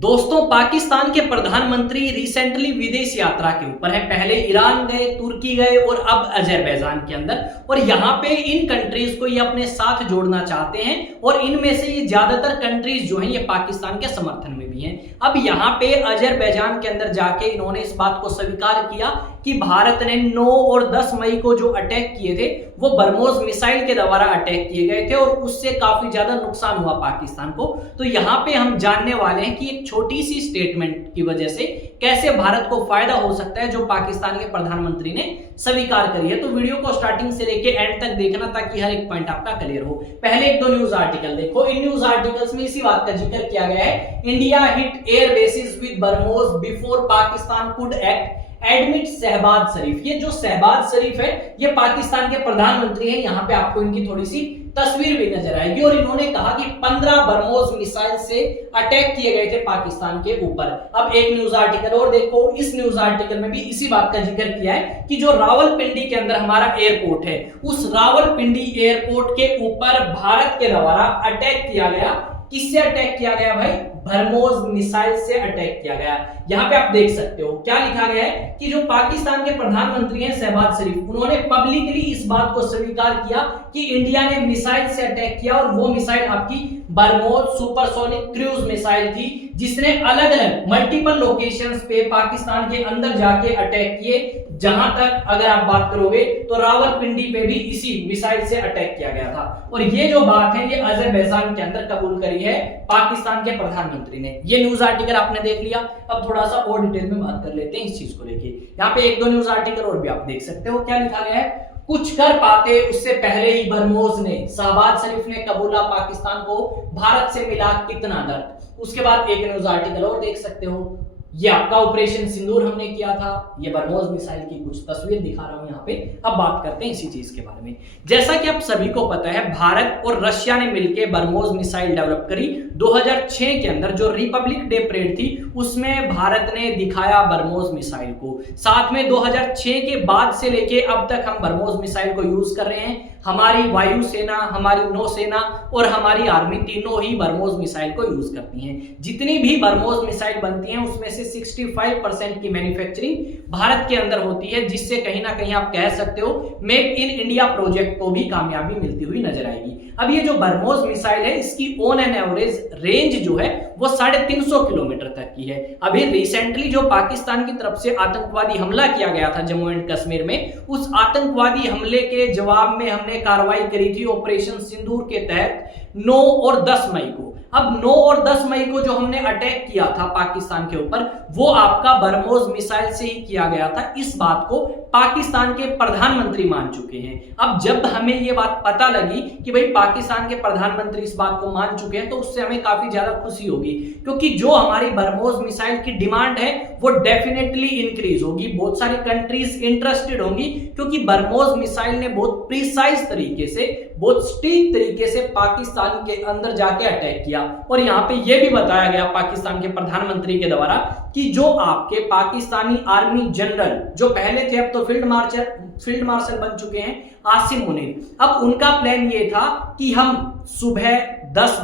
दोस्तों, पाकिस्तान के प्रधानमंत्री रिसेंटली विदेश यात्रा के ऊपर है। पहले ईरान गए, तुर्की गए और अब अजरबैजान के अंदर। और यहाँ पे इन कंट्रीज को ये अपने साथ जोड़ना चाहते हैं और इनमें से ये ज्यादातर कंट्रीज जो हैं ये पाकिस्तान के समर्थन में भी हैं। अब यहाँ पे अजरबैजान के अंदर जाके इन्होंने इस बात को स्वीकार किया कि भारत ने 9 और 10 मई को जो अटैक किए थे वो बरमोस मिसाइल के द्वारा अटैक किए गए थे और उससे काफी ज्यादा नुकसान हुआ पाकिस्तान को। तो यहाँ पे हम जानने वाले हैं कि एक छोटी सी स्टेटमेंट की वजह से कैसे भारत को फायदा हो सकता है जो पाकिस्तान के प्रधानमंत्री ने स्वीकार करी है। तो वीडियो को स्टार्टिंग से लेके एंड तक देखना ताकि हर एक पॉइंट आपका क्लियर हो। पहले एक दो न्यूज आर्टिकल देखो। इन न्यूज आर्टिकल्स में इसी बात का जिक्र किया गया है, India hit air bases with BrahMos before Pakistan could act admit Shehbaz Sharif. ये जो शहबाज शरीफ है ये पाकिस्तान के प्रधानमंत्री हैं। यहाँ पे आपको इनकी थोड़ी सी तस्वीर भी नजर आएगी और इन्होंने कहा कि 15 बरमोस मिसाइल से अटैक किए गए थे पाकिस्तान के ऊपर। अब एक न्यूज आर्टिकल और देखो। इस न्यूज आर्टिकल में भी इसी बात का जिक्र किया है कि जो रावलपिंडी के अंदर हमारा एयरपोर्ट है उस रावलपिंडी एयरपोर्ट के ऊपर भारत के द्वारा अटैक किया गया। किससे अटैक किया गया भाई? बरमोस मिसाइल से अटैक किया गया। यहाँ पे आप देख सकते हो क्या लिखा गया है कि जो पाकिस्तान के प्रधानमंत्री हैं शहबाज शरीफ, उन्होंने पब्लिकली इस बात को स्वीकार किया कि इंडिया ने मिसाइल से अटैक किया और वो मिसाइल आपकी बरमोस सुपरसोनिक क्रूज मिसाइल थी जिसने अलग अलग मल्टीपल लोकेशंस पे पाकिस्तान के अंदर जाके अटैक किए। जहां तक अगर आप बात करोगे तो रावलपिंडी पे भी इसी मिसाइल से अटैक किया गया था। और ये जो बात है ये अजरबैजान के अंदर कबूल करी है पाकिस्तान के प्रधानमंत्री ने। ये न्यूज आर्टिकल आपने देख लिया। अब थोड़ा सा और डिटेल में बात कर लेते हैं इस चीज को लेके। यहाँ पे एक दो न्यूज आर्टिकल और भी आप देख सकते हो। क्या लिखा गया है? कुछ कर पाते उससे पहले ही बरमोस ने, शहबाज शरीफ ने कबूला पाकिस्तान को भारत से मिला कितना दर्द। उसके बाद एक न्यूज आर्टिकल और देख सकते हो। ये आपका ऑपरेशन सिंदूर हमने किया था। ये बरमोस मिसाइल की कुछ तस्वीर दिखा रहा हूं यहाँ पे। अब बात करते हैं इसी चीज के बारे में। जैसा कि आप सभी को पता है भारत और रशिया ने मिलकर बरमोस मिसाइल डेवलप करी। 2006 के अंदर जो रिपब्लिक डे परेड थी उसमें भारत ने दिखाया बरमोस मिसाइल को। साथ में 2006 के बाद से लेके अब तक हम बरमोस मिसाइल को यूज कर रहे हैं। हमारी वायुसेना, हमारी नौसेना और हमारी आर्मी तीनों ही बरमोस मिसाइल को यूज करती हैं। जितनी भी बरमोस मिसाइल बनती हैं उसमें से 65% की मैन्युफैक्चरिंग भारत के अंदर होती है, जिससे कहीं ना कहीं आप कह सकते हो मेक इन इंडिया प्रोजेक्ट को भी कामयाबी मिलती हुई नजर आएगी। अब ये जो बरमोस मिसाइल है इसकी ऑन एन एवरेज रेंज जो है वो 350 किलोमीटर तक की है। अभी रिसेंटली जो पाकिस्तान की तरफ से आतंकवादी हमला किया गया था जम्मू एंड कश्मीर में, उस आतंकवादी हमले के जवाब में हमने कार्रवाई करी थी ऑपरेशन सिंदूर के तहत 9 और 10 मई को। अब 9 और 10 मई को जो हमने अटैक किया था पाकिस्तान के ऊपर वो आपका बरमोस मिसाइल से ही किया गया था। इस बात को पाकिस्तान के प्रधानमंत्री मान चुके हैं। अब जब हमें ये बात पता लगी कि भाई पाकिस्तान के प्रधानमंत्री इस बात को मान चुके हैं तो उससे हमें काफी ज्यादा खुशी होगी, क्योंकि जो हमारी बरमोस मिसाइल की डिमांड है वो डेफिनेटली इंक्रीज होगी। बहुत सारी कंट्रीज इंटरेस्टेड होंगी क्योंकि बरमोस मिसाइल ने बहुत प्रिसाइज तरीके से, बहुत स्ट्रिक्ट तरीके से पाकिस्तान के अंदर जाके अटैक किया। और यहाँ पे ये भी बताया गया पाकिस्तान के प्रधानमंत्री के द्वारा कि जो आपके पाकिस्तानी आर्मी जनरल जो पहले थे अब तो फील्ड मार्शल बन चुके हैं, आसिम मुनीर, अब उनका प्लान ये था कि हम सुबह 10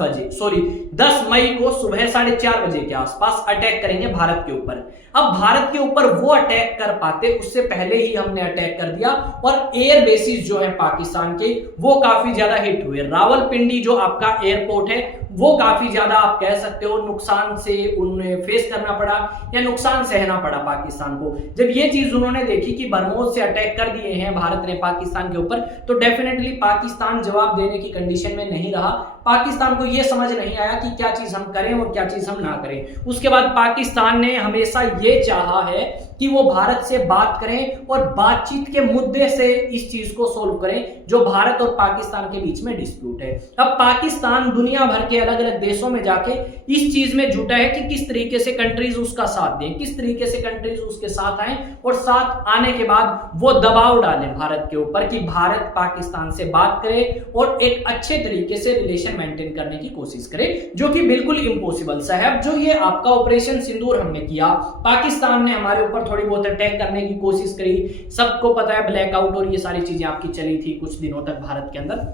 मई को सुबह 4:30 बजे के आसपास अटैक करेंगे भारत के ऊपर। अब भारत के ऊपर वो अटैक कर पाते उससे पहले ही हमने अटैक कर दिया और एयर बेसिस जो है पाकिस्तान के वो काफी ज्यादा हिट हुए। रावलपिंडी जो आपका एयरपोर्ट है वो काफी ज्यादा आप कह सकते हो नुकसान से उन्हें फेस करना पड़ा या नुकसान सहना पड़ा पाकिस्तान को। जब ये चीज उन्होंने देखी कि बरमोस से अटैक कर दिए हैं भारत ने पाकिस्तान के ऊपर, तो डेफिनेटली पाकिस्तान जवाब देने की कंडीशन में नहीं रहा। पाकिस्तान को यह समझ नहीं आया कि क्या चीज हम करें और क्या चीज हम ना करें। उसके बाद पाकिस्तान ने हमेशा ये चाहा है कि वो भारत से बात करें और बातचीत के मुद्दे से इस चीज को सोल्व करें जो भारत और पाकिस्तान के बीच में डिस्प्यूट है। अब पाकिस्तान दुनिया भर के अलग अलग देशों में जाके इस चीज में जुटा है कि किस तरीके से कंट्रीज उसका साथ दें, किस तरीके से कंट्रीज उसके साथ आए और साथ आने के बाद वो दबाव डालें भारत के ऊपर कि भारत पाकिस्तान से बात करे और एक अच्छे तरीके से रिलेशन मेंटेन करने की कोशिश करे, जो कि बिल्कुल इम्पॉसिबल सा है। अब जो ये आपका ऑपरेशन सिंदूर हमने किया, पाकिस्तान ने हमारे ऊपर थोड़ी बहुत अटैक करने की कोशिश करी। सबको पता है ब्लैकआउट और ये सारी चीजें आपकी चली थी कुछ दिनों तक भारत के अंदर।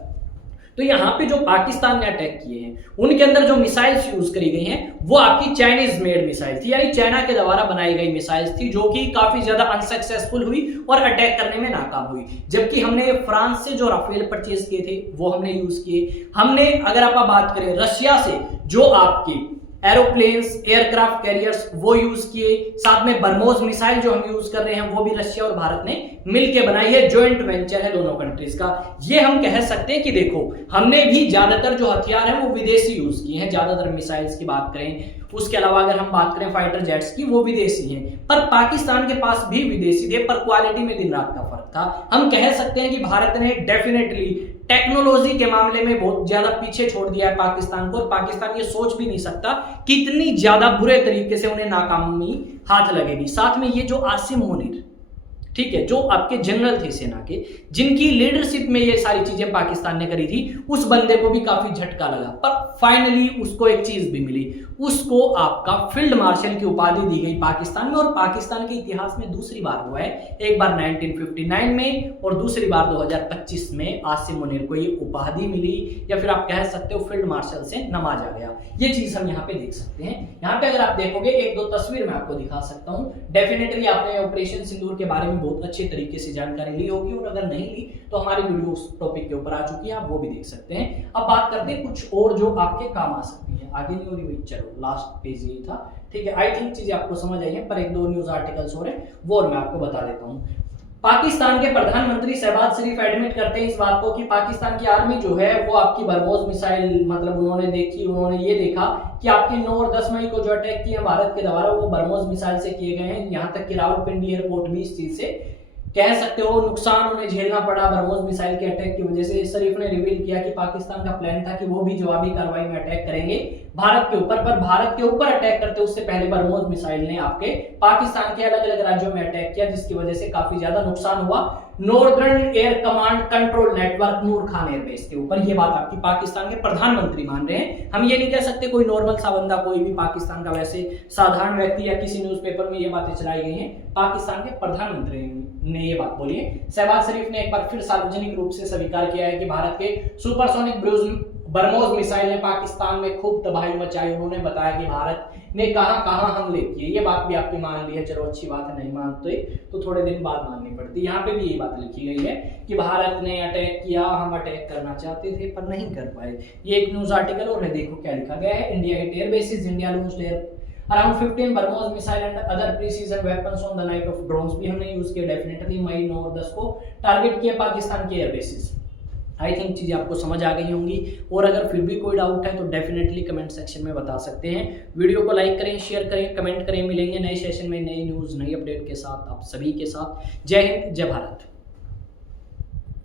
तो यहाँ पे जो पाकिस्तान ने अटैक किए हैं उनके अंदर जो मिसाइल्स यूज करी गई हैं वो आपकी चाइनीज मेड मिसाइल थी, यानी चाइना के द्वारा बनाई गई मिसाइल्स थी, जो कि काफी ज्यादा अनसक्सेसफुल हुई और अटैक करने में नाकाम हुई। जबकि हमने फ्रांस से जो राफेल परचेज किए थे वो हमने यूज किए। हमने अगर आप बात करें रशिया से जो आपकी एरोप्लेन्स, एयरक्राफ्ट कैरियर्स वो यूज किए। साथ में बर्मोस मिसाइल जो हम यूज कर रहे हैं वो भी रशिया और भारत ने मिलकर बनाई है, जॉइंट वेंचर है दोनों कंट्रीज का। ये हम कह सकते हैं कि देखो हमने भी ज्यादातर जो हथियार है वो विदेशी यूज किए हैं, ज्यादातर मिसाइल्स की बात करें। उसके अलावा अगर हम बात करें फाइटर जेट्स की, वो विदेशी हैं, पर पाकिस्तान के पास भी विदेशी थे, पर क्वालिटी में दिन रात का फर्क था। हम कह सकते हैं कि भारत ने डेफिनेटली टेक्नोलॉजी के मामले में बहुत ज्यादा पीछे छोड़ दिया है पाकिस्तान को, और पाकिस्तान ये सोच भी नहीं सकता कि इतनी ज्यादा बुरे तरीके से उन्हें नाकामी हाथ लगेगी। साथ में ये जो आसिम मुनीर, ठीक है, जो आपके जनरल थे सेना के, जिनकी लीडरशिप में ये सारी चीजें पाकिस्तान ने करी थी, उस बंदे को भी काफी झटका लगा। पर फाइनली उसको एक चीज भी मिली, उसको आपका फील्ड मार्शल की उपाधि दी गई पाकिस्तान में, और पाकिस्तान के इतिहास में दूसरी बार हुआ है, एक बार 1959 में और दूसरी बार 2025 में आसिम मुनीर को ये उपाधि मिली, या फिर आप कह सकते हो फील्ड मार्शल से नवाजा गया। ये चीज हम यहाँ पे देख सकते हैं। यहाँ पे अगर आप देखोगे एक दो तस्वीर मैं आपको दिखा सकता हूँ। डेफिनेटली आपने ऑपरेशन सिंदूर के बारे में बहुत अच्छे तरीके से जानकारी ली होगी, और अगर नहीं ली तो हमारी वीडियो उस टॉपिक के ऊपर आ चुकी है, आप वो भी देख सकते हैं। अब बात करते हैं कुछ और जो आपके काम आ सकती है। आगे नहीं हो रही, चलो लास्ट पेज यही था, ठीक है। आई थिंक चीजें आपको समझ आई है, पर एक दो न्यूज आर्टिकल्स हो रहे हैं वो और मैं आपको बता देता हूँ। पाकिस्तान के प्रधानमंत्री शहबाज शरीफ एडमिट करते हैं इस बात को कि पाकिस्तान की आर्मी जो है वो आपकी बर्मोस मिसाइल मतलब उन्होंने देखी, उन्होंने ये देखा कि आपके 9 और 10 मई को जो अटैक किए भारत के द्वारा वो बर्मोस मिसाइल से किए गए हैं। यहाँ तक कि रावलपिंडी एयरपोर्ट भी इस चीज से कह सकते हो नुकसान उन्हें झेलना पड़ा बर्मोस मिसाइल के अटैक की वजह से। शरीफ ने रिवील किया कि पाकिस्तान का प्लान था कि वो भी जवाबी कार्रवाई में अटैक करेंगे भारत के ऊपर, पर भारत के ऊपर अटैक करते उससे पहले बर्मोस मिसाइल ने आपके पाकिस्तान के अलग अलग राज्यों में अटैक किया, जिसकी वजह से काफी ज्यादा नुकसान हुआ northern air command control network Nur Khan airbase के ऊपर। ये बात आपकी पाकिस्तान के प्रधानमंत्री मान रहे हैं। हम ये नहीं कह सकते कोई नॉर्मल सा बंदा, कोई भी पाकिस्तान का वैसे साधारण व्यक्ति या किसी न्यूज़पेपर में ये बातें चलाई गई हैं, पाकिस्तान के प्रधानमंत्री ने ये बात बोली है। शहबाज शरीफ ने एक बार फिर सार्वजनिक रूप से स्वीकार किया है कि भारत के सुपरसोनिक बर्मोस मिसाइल ने पाकिस्तान में खूब तबाही मचाई। उन्होंने बताया कि भारत ने कहां हमले किए। ये बात भी आपने मान ली है, चलो अच्छी बात है, नहीं मानते तो थोड़े दिन बाद माननी पड़ती। यहाँ पे भी यही बात लिखी गई है कि भारत ने अटैक किया, हम अटैक करना चाहते थे पर नहीं कर पाए। ये एक न्यूज आर्टिकल और है, देखो क्या लिखा गया है। India hit air bases, India launched around 15 BrahMos missile and other precision weapons on the night of drones भी हमने यूज किया। डेफिनेटली मई 9 और 10 को टारगेट किया पाकिस्तान के एयर बेसिस। आई थिंक चीज़ें आपको समझ आ गई होंगी, और अगर फिर भी कोई डाउट है तो डेफिनेटली कमेंट सेक्शन में बता सकते हैं। वीडियो को लाइक करें, शेयर करें, कमेंट करें। मिलेंगे नए सेशन में नई न्यूज़ नई अपडेट के साथ आप सभी के साथ। जय हिंद, जय भारत।